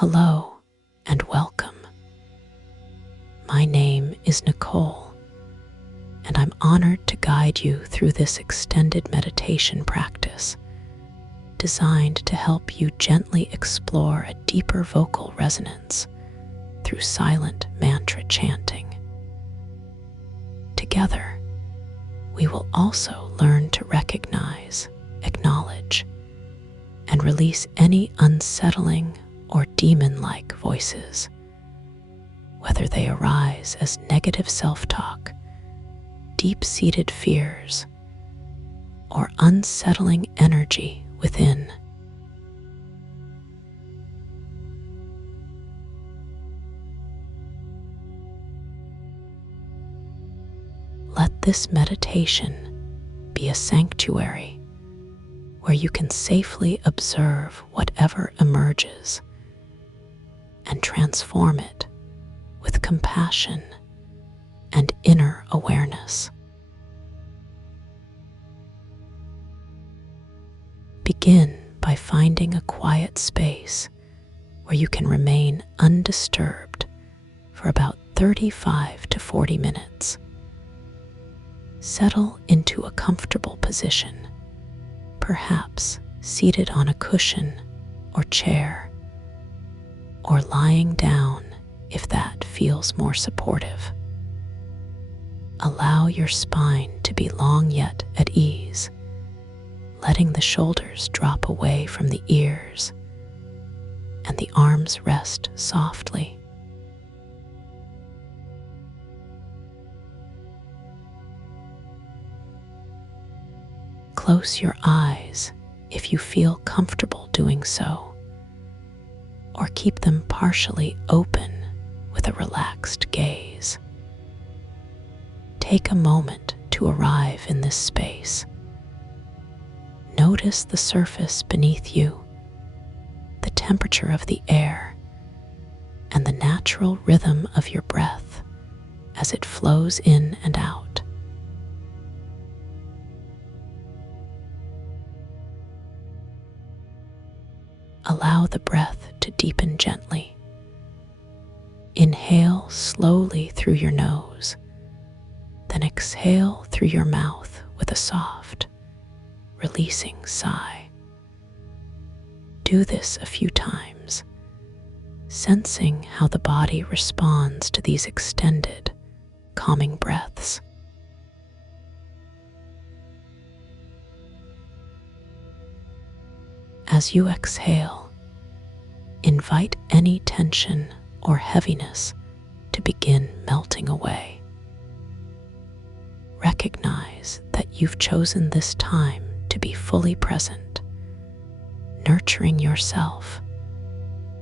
Hello and welcome. My name is Nicole, and I'm honored to guide you through this extended meditation practice designed to help you gently explore a deeper vocal resonance through silent mantra chanting. Together, we will also learn to recognize, acknowledge, and release any unsettling or demon-like voices, whether they arise as negative self-talk, deep-seated fears, or unsettling energy within. Let this meditation be a sanctuary where you can safely observe whatever emerges and transform it with compassion and inner awareness. Begin by finding a quiet space where you can remain undisturbed for about 35 to 40 minutes. Settle into a comfortable position, perhaps seated on a cushion or chair, or lying down if that feels more supportive. Allow your spine to be long yet at ease, letting the shoulders drop away from the ears and the arms rest softly. Close your eyes if you feel comfortable doing so, or keep them partially open with a relaxed gaze. Take a moment to arrive in this space. Notice the surface beneath you, the temperature of the air, and the natural rhythm of your breath as it flows in and out. Allow the breath to deepen gently. Inhale slowly through your nose, then exhale through your mouth with a soft, releasing sigh. Do this a few times, sensing how the body responds to these extended, calming breaths. As you exhale, invite any tension or heaviness to begin melting away. Recognize that you've chosen this time to be fully present, nurturing yourself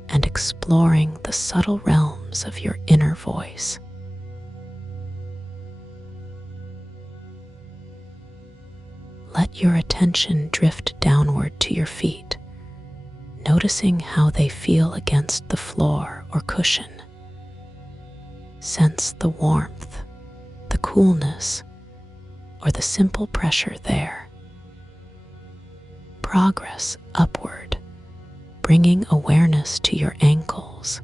and exploring the subtle realms of your inner voice. Let your attention drift downward to your feet, noticing how they feel against the floor or cushion. Sense the warmth, the coolness, or the simple pressure there. Progress upward, bringing awareness to your ankles,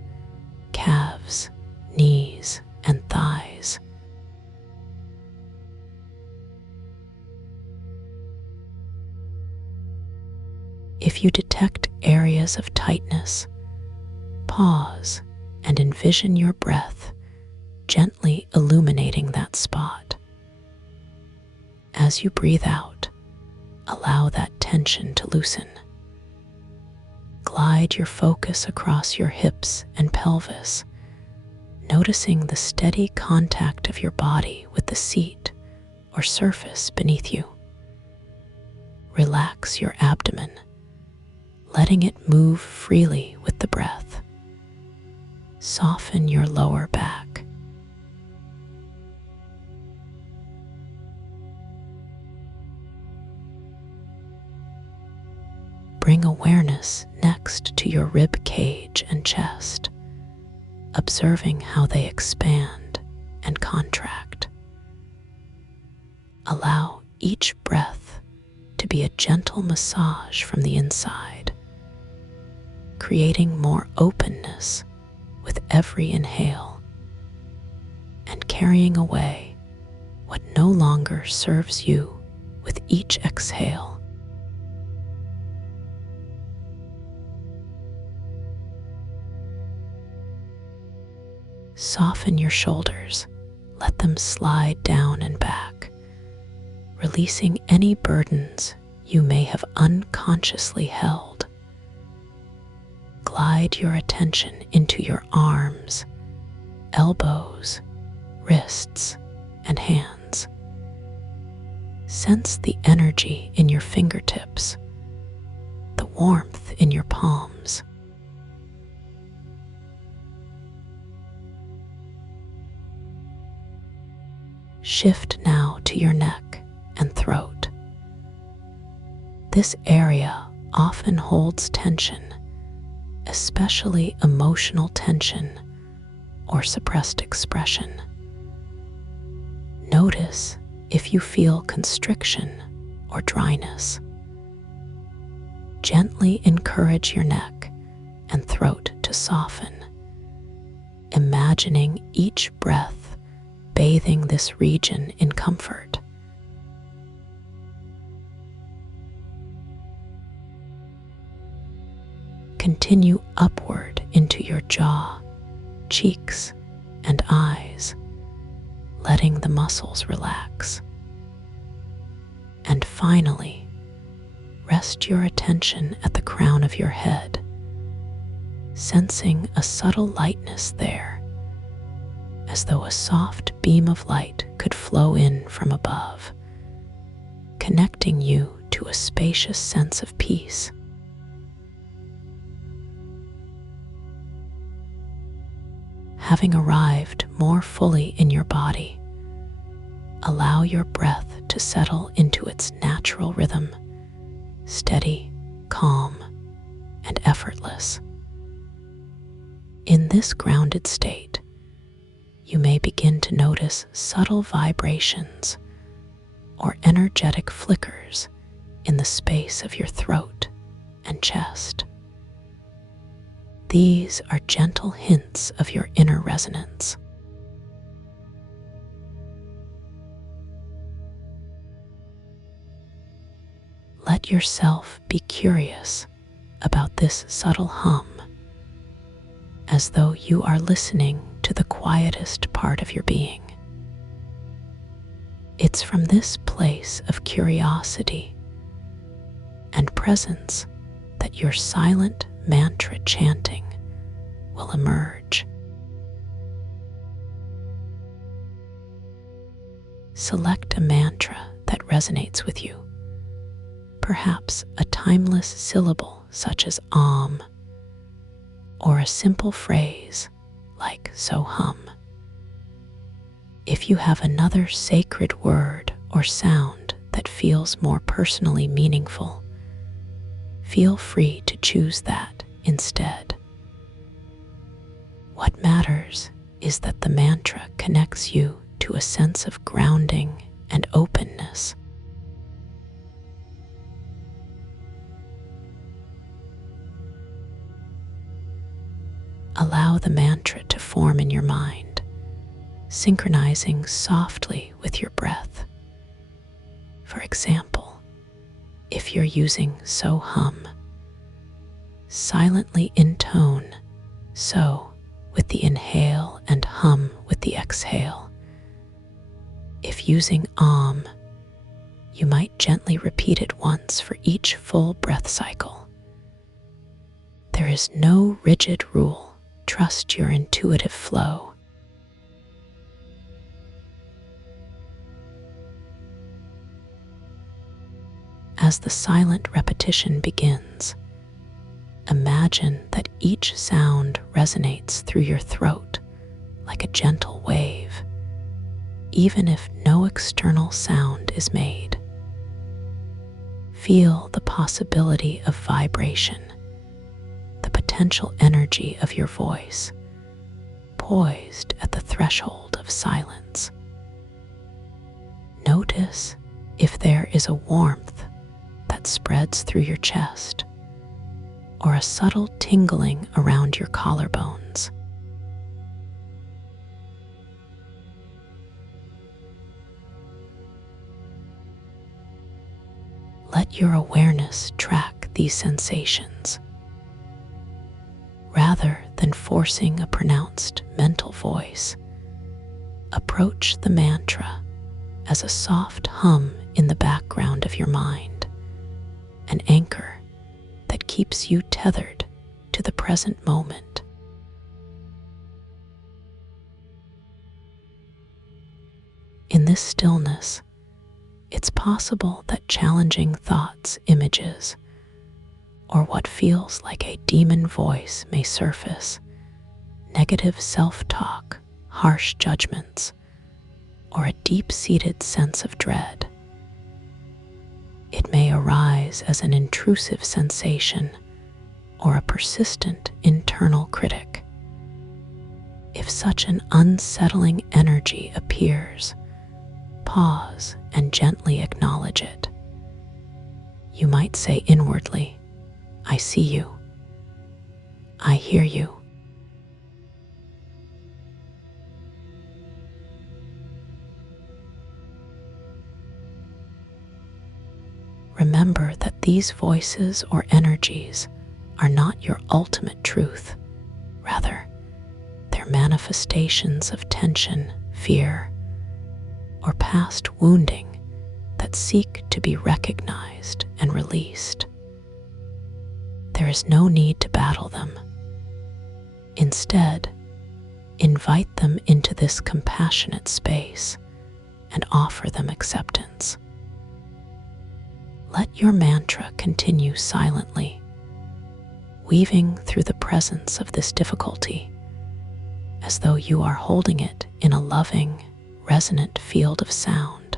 calves, knees, and thighs. If you detect areas of tightness, pause and envision your breath gently illuminating that spot. As you breathe out, allow that tension to loosen. Glide your focus across your hips and pelvis, noticing the steady contact of your body with the seat or surface beneath you. Relax your abdomen, letting it move freely with the breath. Soften your lower back. Bring awareness next to your rib cage and chest, observing how they expand and contract. Allow each breath to be a gentle massage from the inside, creating more openness with every inhale and carrying away what no longer serves you with each exhale. Soften your shoulders, let them slide down and back, releasing any burdens you may have unconsciously held. Glide your attention into your arms, elbows, wrists, and hands. Sense the energy in your fingertips, the warmth in your palms. Shift now to your neck and throat. This area often holds tension, especially emotional tension or suppressed expression. Notice if you feel constriction or dryness. Gently encourage your neck and throat to soften, imagining each breath bathing this region in comfort. Continue upward into your jaw, cheeks, and eyes, letting the muscles relax. And finally, rest your attention at the crown of your head, sensing a subtle lightness there, as though a soft beam of light could flow in from above, connecting you to a spacious sense of peace. Having arrived more fully in your body, allow your breath to settle into its natural rhythm, steady, calm, and effortless. In this grounded state, you may begin to notice subtle vibrations or energetic flickers in the space of your throat and chest. These are gentle hints of your inner resonance. Let yourself be curious about this subtle hum, as though you are listening to the quietest part of your being. It's from this place of curiosity and presence that your silent mantra chanting will emerge. Select a mantra that resonates with you, perhaps a timeless syllable such as Om, or a simple phrase like so hum. If you have another sacred word or sound that feels more personally meaningful, feel free to choose that instead. What matters is that the mantra connects you to a sense of grounding and openness. Allow the mantra to form in your mind, synchronizing softly with your breath. For example, if you're using so hum, silently intone so with the inhale and hum with the exhale. If using Om, you might gently repeat it once for each full breath cycle. There is no rigid rule. Trust your intuitive flow. As the silent repetition begins, imagine that each sound resonates through your throat like a gentle wave, even if no external sound is made. Feel the possibility of vibration, the potential energy of your voice, poised at the threshold of silence. Notice if there is a warmth that spreads through your chest, or a subtle tingling around your collarbones. Let your awareness track these sensations. Rather than forcing a pronounced mental voice, approach the mantra as a soft hum in the background of your mind, an anchor that keeps you tethered to the present moment. In this stillness, it's possible that challenging thoughts, images, or what feels like a demon voice may surface. Negative self-talk, harsh judgments, or a deep-seated sense of dread. It may arise as an intrusive sensation or a persistent internal critic. If such an unsettling energy appears, pause and gently acknowledge it. You might say inwardly, "I see you. I hear you." Remember that these voices or energies are not your ultimate truth. Rather, they're manifestations of tension, fear, or past wounding that seek to be recognized and released. There is no need to battle them. Instead, invite them into this compassionate space and offer them acceptance. Let your mantra continue silently, weaving through the presence of this difficulty, as though you are holding it in a loving, resonant field of sound.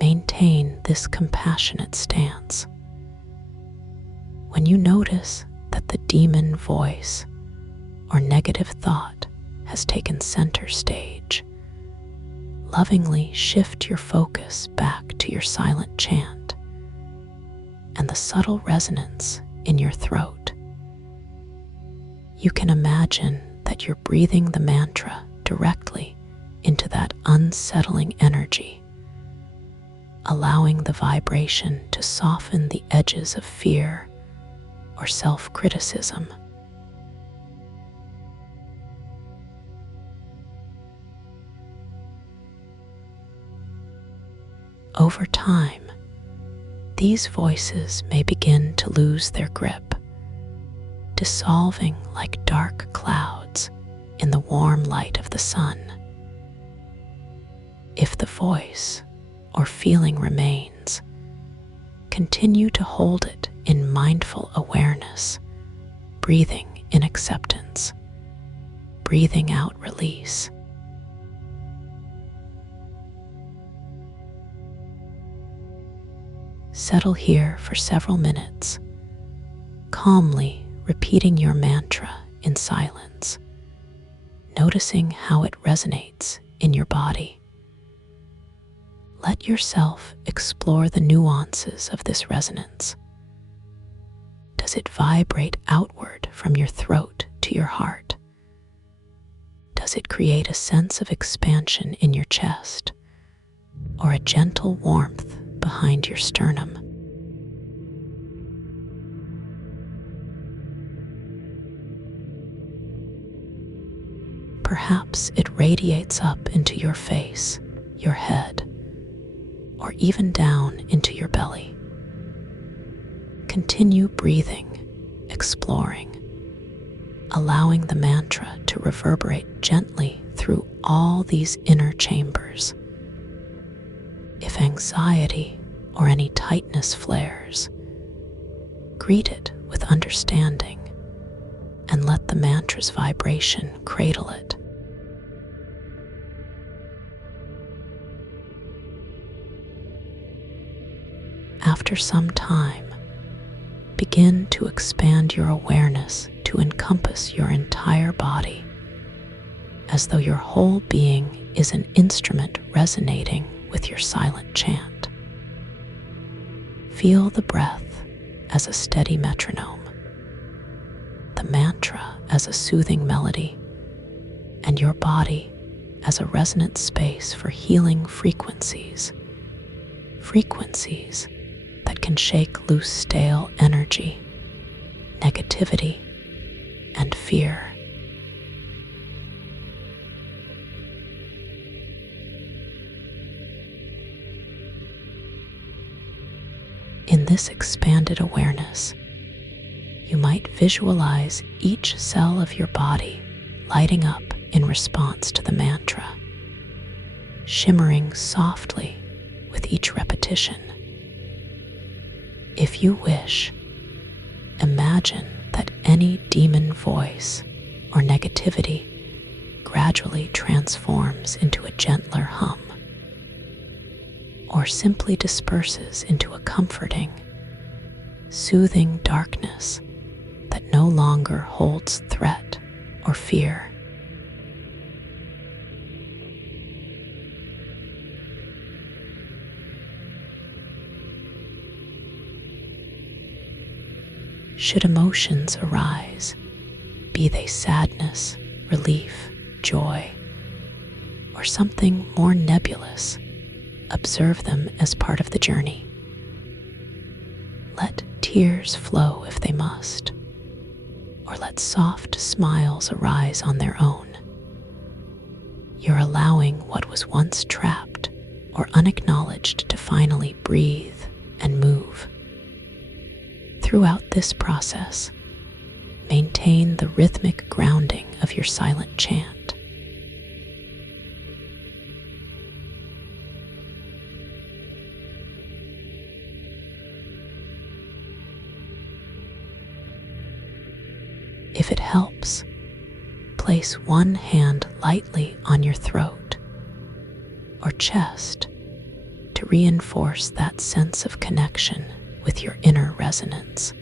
Maintain this compassionate stance. When you notice that the demon voice or negative thought has taken center stage, lovingly shift your focus back to your silent chant and the subtle resonance in your throat. You can imagine that you're breathing the mantra directly into that unsettling energy, allowing the vibration to soften the edges of fear or self-criticism. Over time, these voices may begin to lose their grip, dissolving like dark clouds in the warm light of the sun. If the voice or feeling remains, continue to hold it in mindful awareness, breathing in acceptance, breathing out release. Settle here for several minutes, calmly repeating your mantra in silence, noticing how it resonates in your body. Let yourself explore the nuances of this resonance. Does it vibrate outward from your throat to your heart? Does it create a sense of expansion in your chest, or a gentle warmth behind your sternum? Perhaps it radiates up into your face, your head, or even down into your belly. Continue breathing, exploring, allowing the mantra to reverberate gently through all these inner chambers. If anxiety or any tightness flares, greet it with understanding and let the mantra's vibration cradle it. After some time, begin to expand your awareness to encompass your entire body, as though your whole being is an instrument resonating with your silent chant. Feel the breath as a steady metronome, the mantra as a soothing melody, and your body as a resonant space for healing frequencies that can shake loose stale energy, negativity, and fear. In this expanded awareness, you might visualize each cell of your body lighting up in response to the mantra, shimmering softly with each repetition. If you wish, imagine that any demon voice or negativity gradually transforms into a gentler hum, or simply disperses into a comforting, soothing darkness that no longer holds threat or fear. Should emotions arise, be they sadness, relief, joy, or something more nebulous, observe them as part of the journey. Let tears flow if they must, or let soft smiles arise on their own. You're allowing what was once trapped or unacknowledged to finally breathe and move. Throughout this process, maintain the rhythmic grounding of your silent chant. If it helps, place one hand lightly on your throat or chest to reinforce that sense of connection with your inner resonance.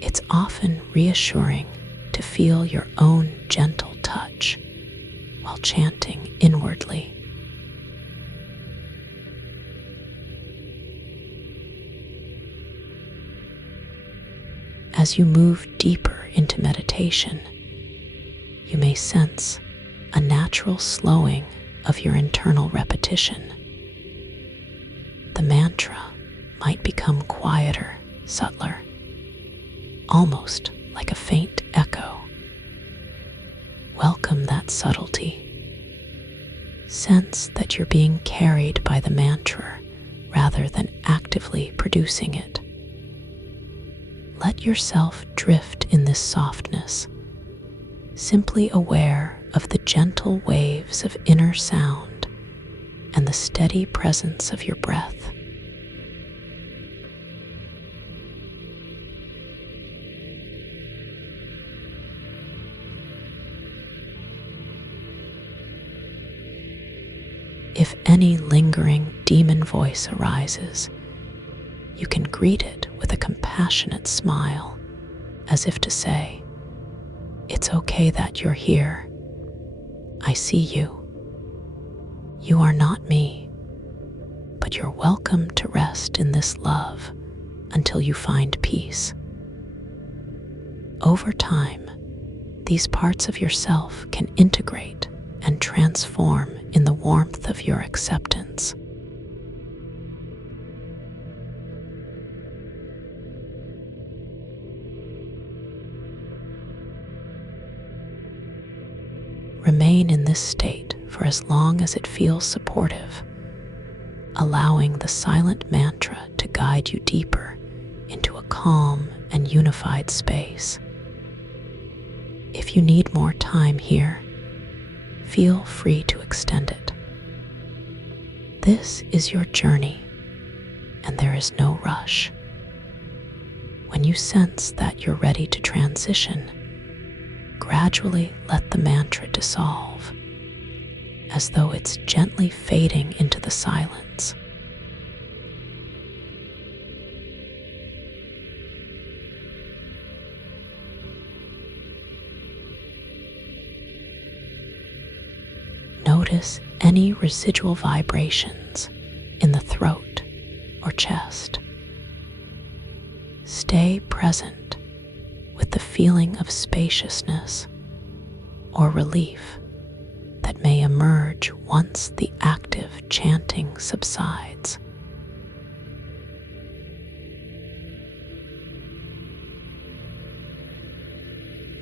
It's often reassuring to feel your own gentle touch while chanting inwardly. As you move deeper into meditation, you may sense a natural slowing of your internal repetition. The mantra might become quieter, subtler, almost like a faint echo. Welcome that subtlety. Sense that you're being carried by the mantra rather than actively producing it. Let yourself drift in this softness, simply aware of the gentle waves of inner sound and the steady presence of your breath. If any lingering demon voice arises, you can greet it with a compassionate smile, as if to say, "It's okay that you're here. I see you. You are not me, but you're welcome to rest in this love until you find peace." Over time, these parts of yourself can integrate and transform in the warmth of your acceptance. Remain in this state for as long as it feels supportive, allowing the silent mantra to guide you deeper into a calm and unified space. If you need more time here, feel free to extend it. This is your journey, and there is no rush. When you sense that you're ready to transition, gradually let the mantra dissolve, as though it's gently fading into the silence. notice any residual vibrations in the throat or chest. Stay present with the feeling of spaciousness or relief that may emerge once the active chanting subsides.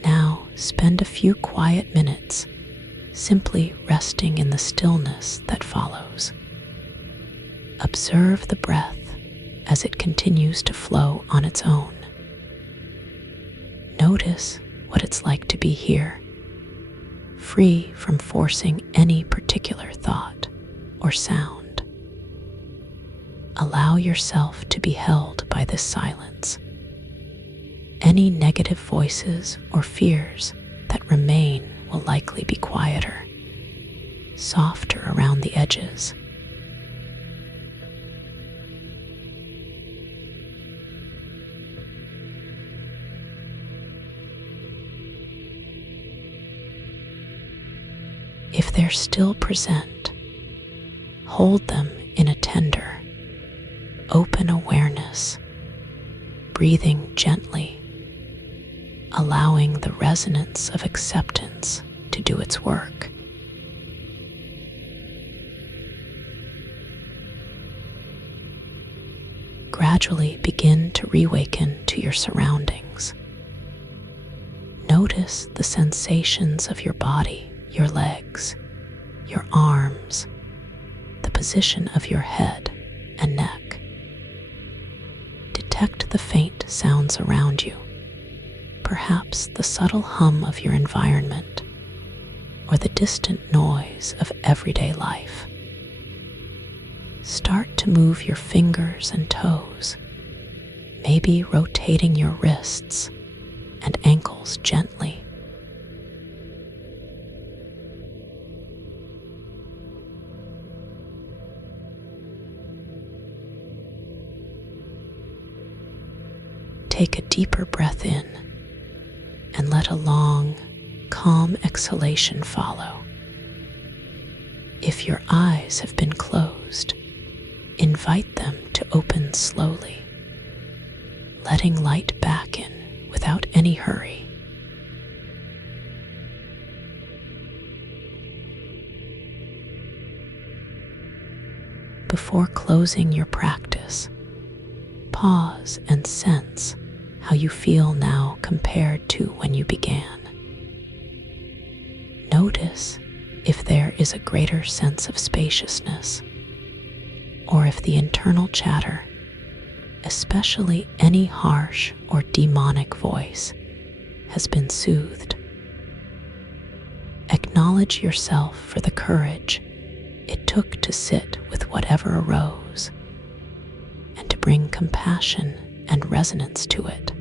Now spend a few quiet minutes simply resting in the stillness that follows. Observe the breath as it continues to flow on its own. Notice what it's like to be here, free from forcing any particular thought or sound. Allow yourself to be held by this silence. Any negative voices or fears that remain will likely be quieter, softer around the edges. If they're still present, hold them in a tender, open awareness, breathing gently, allowing the resonance of acceptance to do its work. Gradually begin to reawaken to your surroundings. Notice the sensations of your body, your legs, your arms, the position of your head and neck. Detect the faint sounds around you, perhaps the subtle hum of your environment or the distant noise of everyday life. Start to move your fingers and toes, maybe rotating your wrists and ankles gently. Take a deeper breath in and let a long, calm exhalation follow. If your eyes have been closed, invite them to open slowly, letting light back in without any hurry. Before closing your practice, pause and sense how you feel now compared to when you began. Notice if there is a greater sense of spaciousness, or if the internal chatter, especially any harsh or demonic voice, has been soothed. Acknowledge yourself for the courage it took to sit with whatever arose and to bring compassion and resonance to it.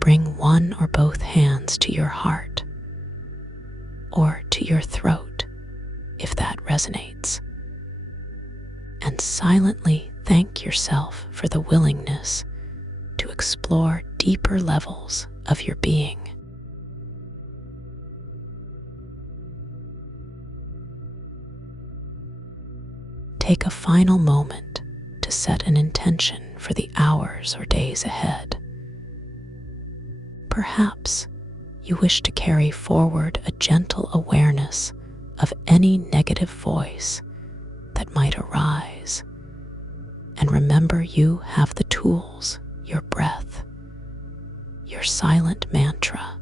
Bring one or both hands to your heart or to your throat if that resonates, and silently thank yourself for the willingness to explore deeper levels of your being. Take a final moment to set an intention for the hours or days ahead. Perhaps you wish to carry forward a gentle awareness of any negative voice that might arise, and remember you have the tools, your breath, your silent mantra,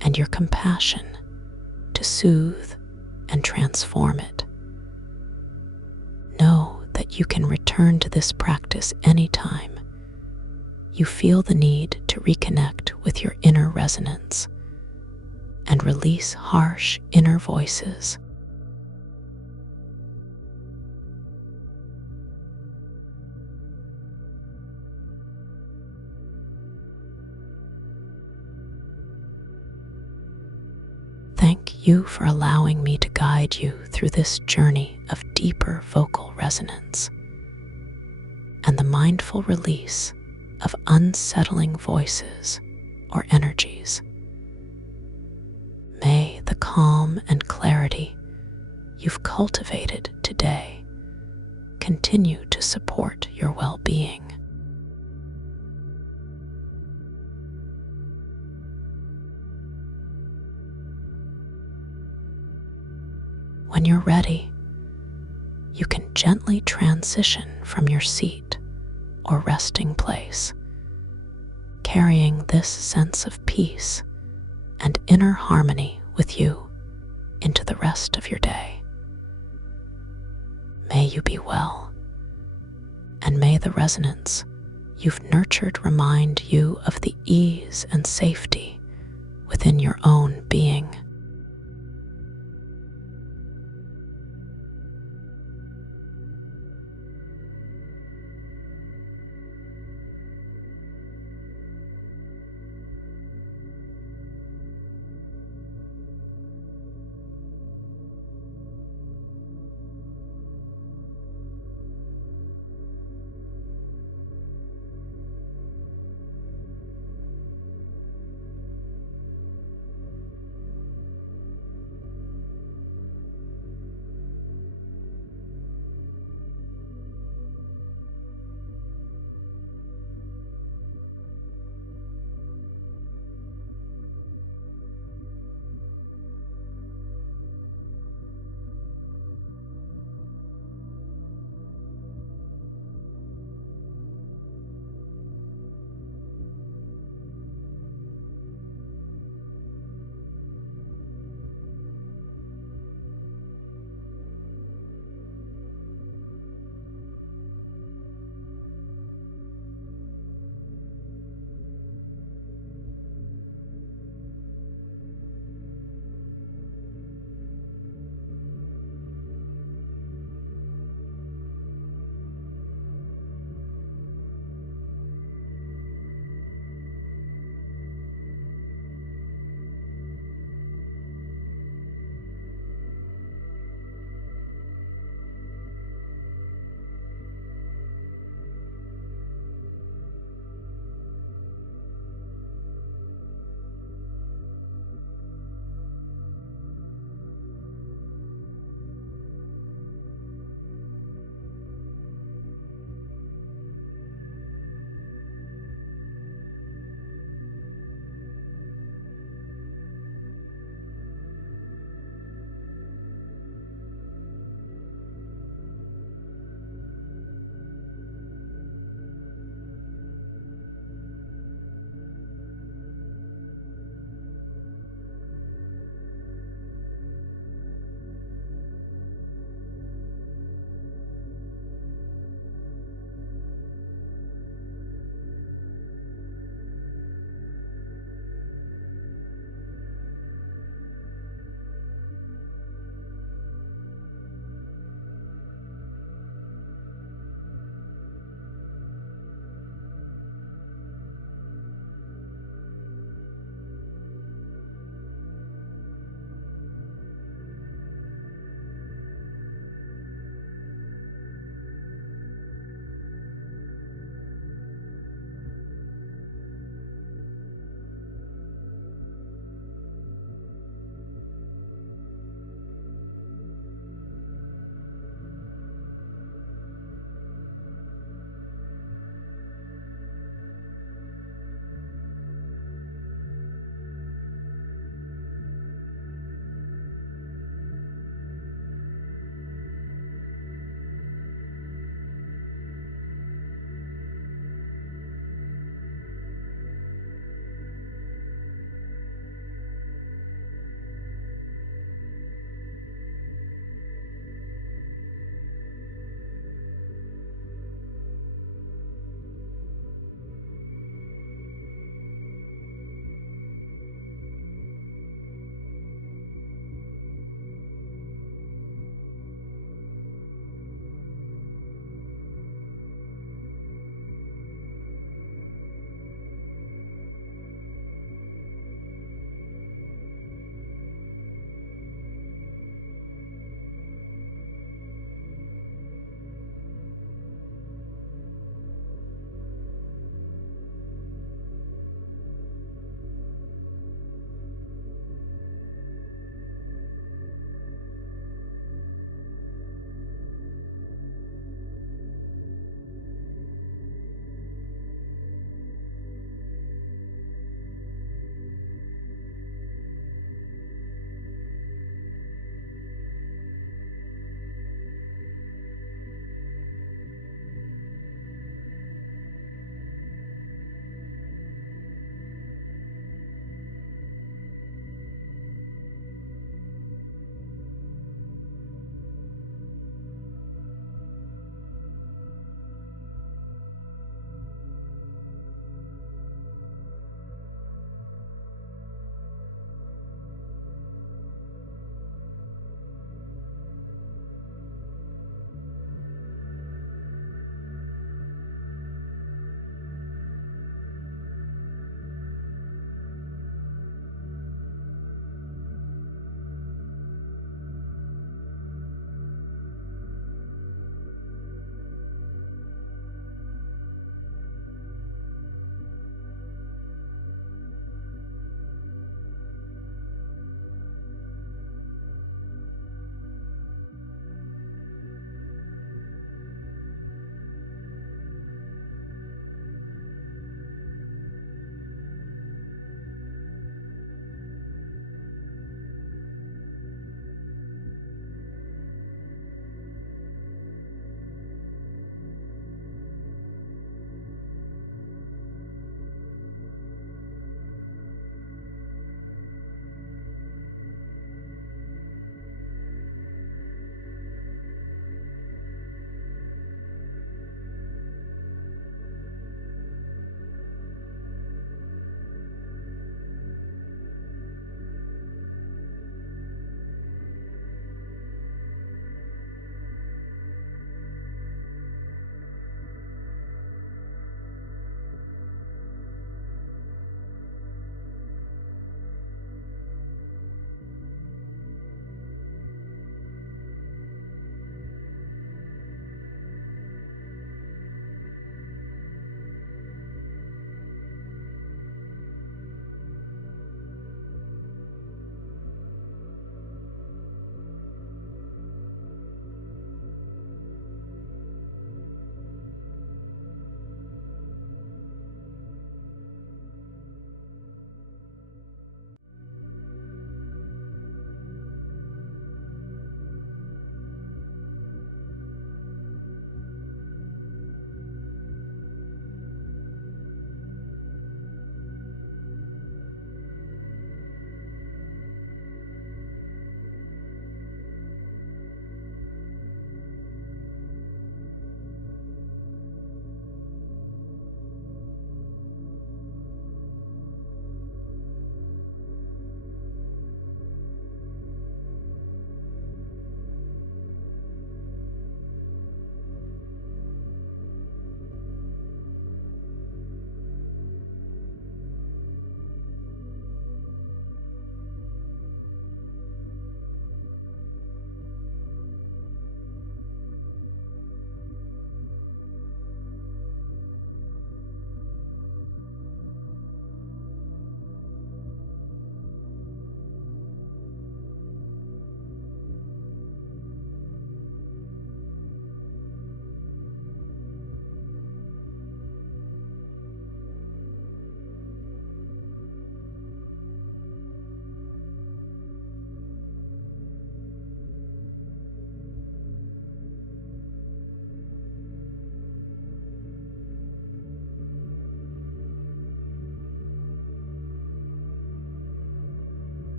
and your compassion to soothe and transform it. Know that you can return to this practice anytime you feel the need to reconnect with your inner resonance and release harsh inner voices. Thank you for allowing me to guide you through this journey of deeper vocal resonance. and the mindful release of unsettling voices or energies. May the calm and clarity you've cultivated today continue to support your well-being. When you're ready, you can gently transition from your seat or resting place, carrying this sense of peace and inner harmony with you into the rest of your day. May you be well, and may the resonance you've nurtured remind you of the ease and safety within your own being.